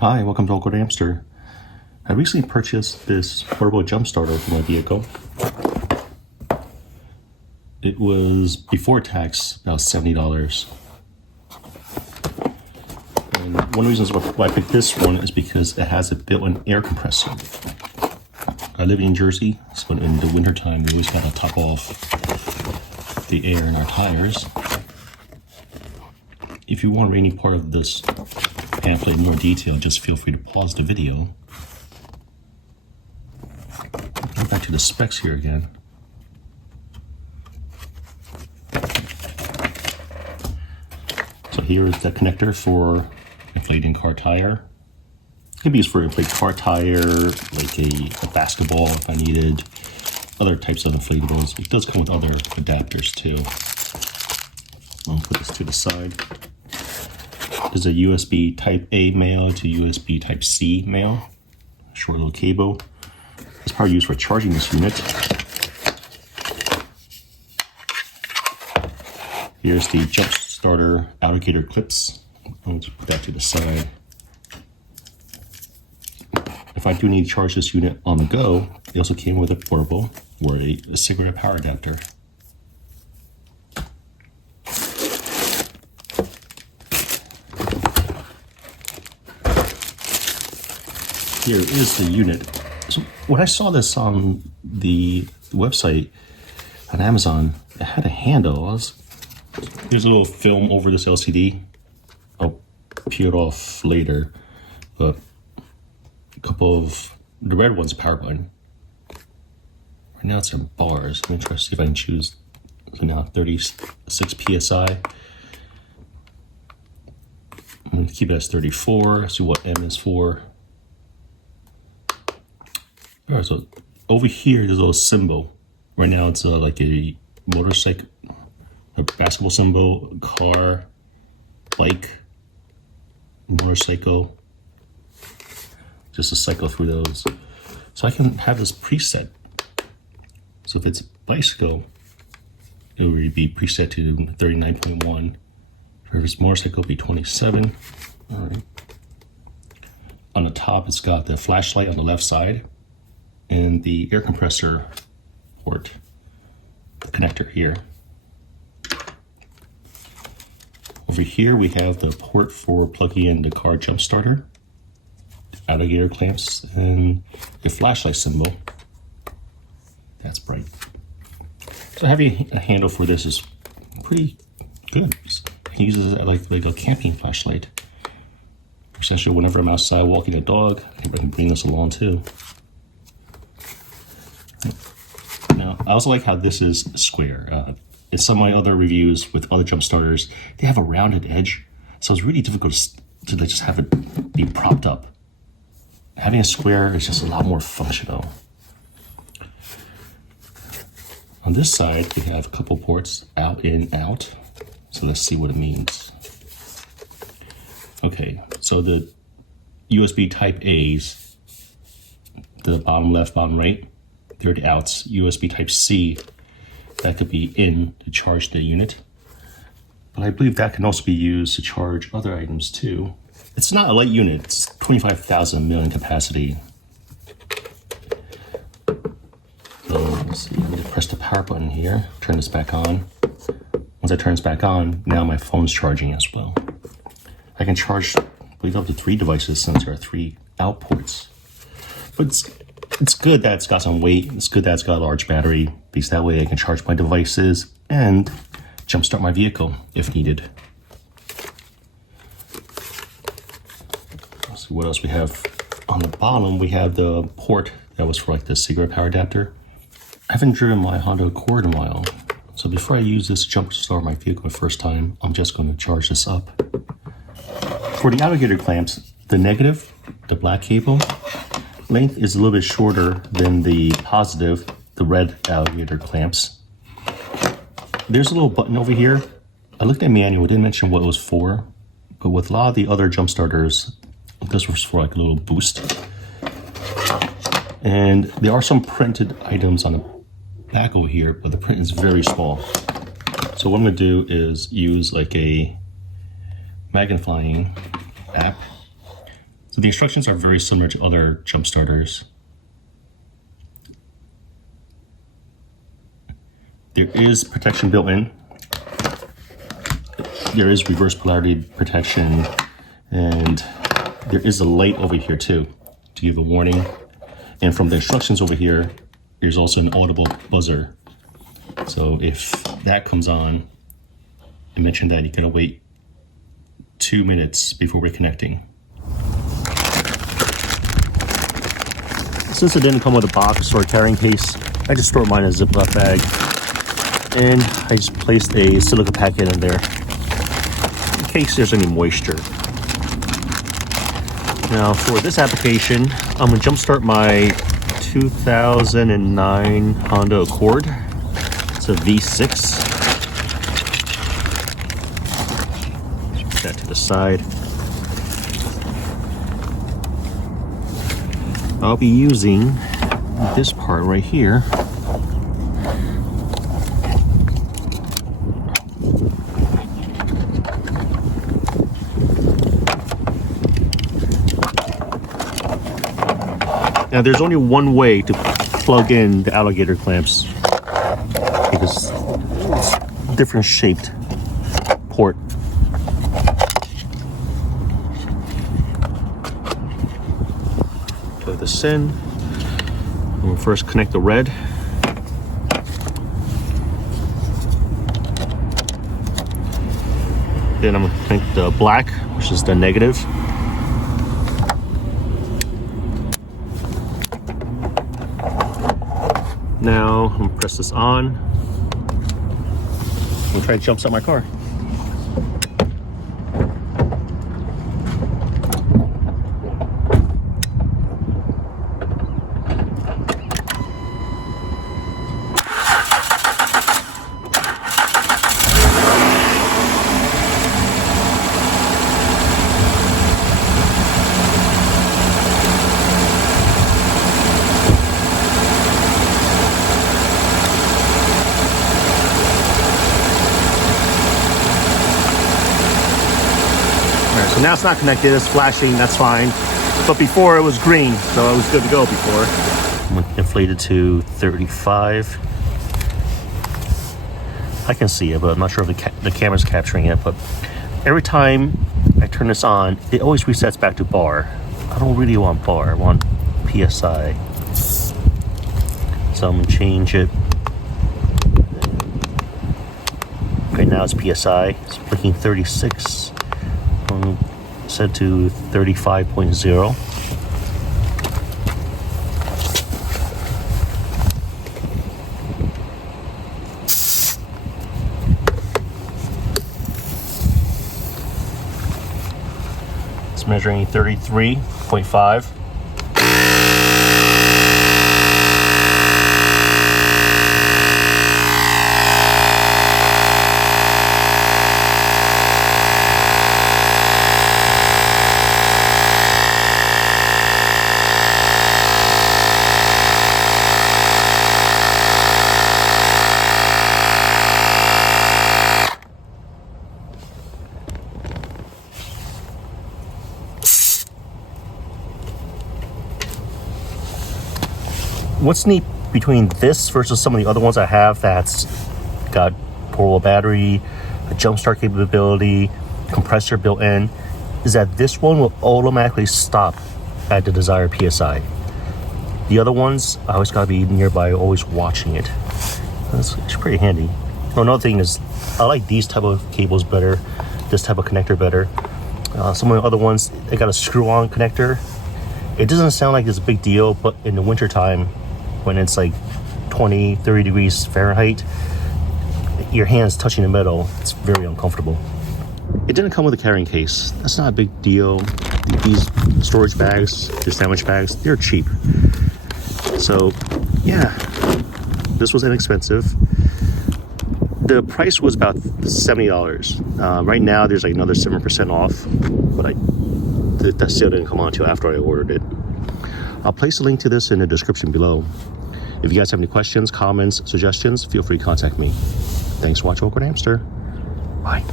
Hi, welcome to AwkwardHamster. I recently purchased this portable jump starter for my vehicle. It was, before tax, about $70. And one of the reasons why I picked this one is because it has a built-in air compressor. I live in Jersey, so in the wintertime we always gotta top off the air in our tires. If you want to read any part of this pamphlet in more detail, just feel free to pause the video. Go back to the specs here again. So here is the connector for inflating car tire. It can be used for inflate car tire, like a basketball if I needed, other types of inflatables. It does come with other adapters too. I'll put this to the side. This is a USB Type A male to USB Type C male. Short little cable. It's probably used for charging this unit. Here's the jump starter alligator clips. I'll just put that to the side. If I do need to charge this unit on the go, it also came with a portable or a cigarette power adapter. Here is the unit. So when I saw this on the website on Amazon, it had a handle. Here's a little film over this LCD. I'll peel it off later, but a couple of the red one's a power button. Right now it's in bars. Let me try to see if I can choose. So now 36 PSI. I'm going to keep it as 34. See what M is for. All right, so over here, there's a little symbol. Right now, it's like a motorcycle, a basketball symbol, car, bike, motorcycle. Just to cycle through those. So I can have this preset. So if it's bicycle, it would be preset to 39.1. If it's motorcycle, it'll be 27. All right. On the top, it's got the flashlight on the left side and the air compressor port connector here. Over here we have the port for plugging in the car jump starter, alligator clamps, and the flashlight symbol. That's bright. So having a handle for this is pretty good. It uses it like a camping flashlight. Essentially, whenever I'm outside walking a dog, I can bring this along too. Now, I also like how this is square. In some of my other reviews with other jump starters, they have a rounded edge, so it's really difficult to just have it be propped up. Having a square is just a lot more functional. On this side, we have a couple ports, out, in, out. So let's see what it means. Okay, so the USB Type A's, the bottom left, bottom right, they're the outs. USB Type C, that could be in to charge the unit. But I believe that can also be used to charge other items too. It's not a light unit, it's 25,000 million capacity. So let's see, I'm gonna press the power button here, turn this back on. Once it turns back on, now my phone's charging as well. I can charge, I believe, up to 3 devices since there are 3 out ports. But it's good that it's got some weight. It's good that it's got a large battery, because that way I can charge my devices and jumpstart my vehicle if needed. Let's see what else we have. On the bottom, we have the port that was for like the cigarette power adapter. I haven't driven my Honda Accord in a while, so before I use this jumpstart my vehicle the first time, I'm just going to charge this up. For the alligator clamps, the negative, the black cable, length is a little bit shorter than the positive, the red alligator clamps. There's a little button over here. I looked at the manual, it didn't mention what it was for, but with a lot of the other jump starters, this was for like a little boost. And there are some printed items on the back over here, but the print is very small. So what I'm gonna do is use like a magnifying app. So the instructions are very similar to other jump starters. There is protection built in. There is reverse polarity protection, and there is a light over here too to give a warning. And from the instructions over here, there's also an audible buzzer. So if that comes on, I mentioned that you gotta wait 2 minutes before reconnecting. Since it didn't come with a box or a carrying case, I just stored mine in a Ziploc bag. And I just placed a silica packet in there in case there's any moisture. Now for this application, I'm gonna jumpstart my 2009 Honda Accord. It's a V6. Put that to the side. I'll be using this part right here. Now there's only one way to plug in the alligator clamps because it's different shaped port. Plug this in. We'll first connect the red. Then I'm going to connect the black, which is the negative. Now I'm gonna press this on. I'm gonna try to jumpstart my car. So now it's not connected, it's flashing, that's fine. But before it was green, so it was good to go before. I'm gonna inflate it to 35. I can see it, but I'm not sure if the camera's capturing it. But every time I turn this on, it always resets back to bar. I don't really want bar, I want PSI. So I'm gonna change it. Right now it's PSI, it's flicking 36. Set to 35.0. It's measuring 33.5. What's neat between this versus some of the other ones I have that's got portable battery, a jump start capability, compressor built in, is that this one will automatically stop at the desired PSI. The other ones, I always gotta be nearby, always watching it. It's pretty handy. Oh, another thing is, I like these type of cables better, this type of connector better. Some of the other ones, they got a screw-on connector. It doesn't sound like it's a big deal, but in the winter time, when it's like 20, 30 degrees Fahrenheit, your hands touching the metal, it's very uncomfortable. It didn't come with a carrying case. That's not a big deal. These storage bags, the sandwich bags, they're cheap. So yeah, this was inexpensive. The price was about $70. Right now there's like another 7% off, but that still didn't come on until after I ordered it. I'll place a link to this in the description below. If you guys have any questions, comments, suggestions, feel free to contact me. Thanks for watching AwkwardHamster. Bye.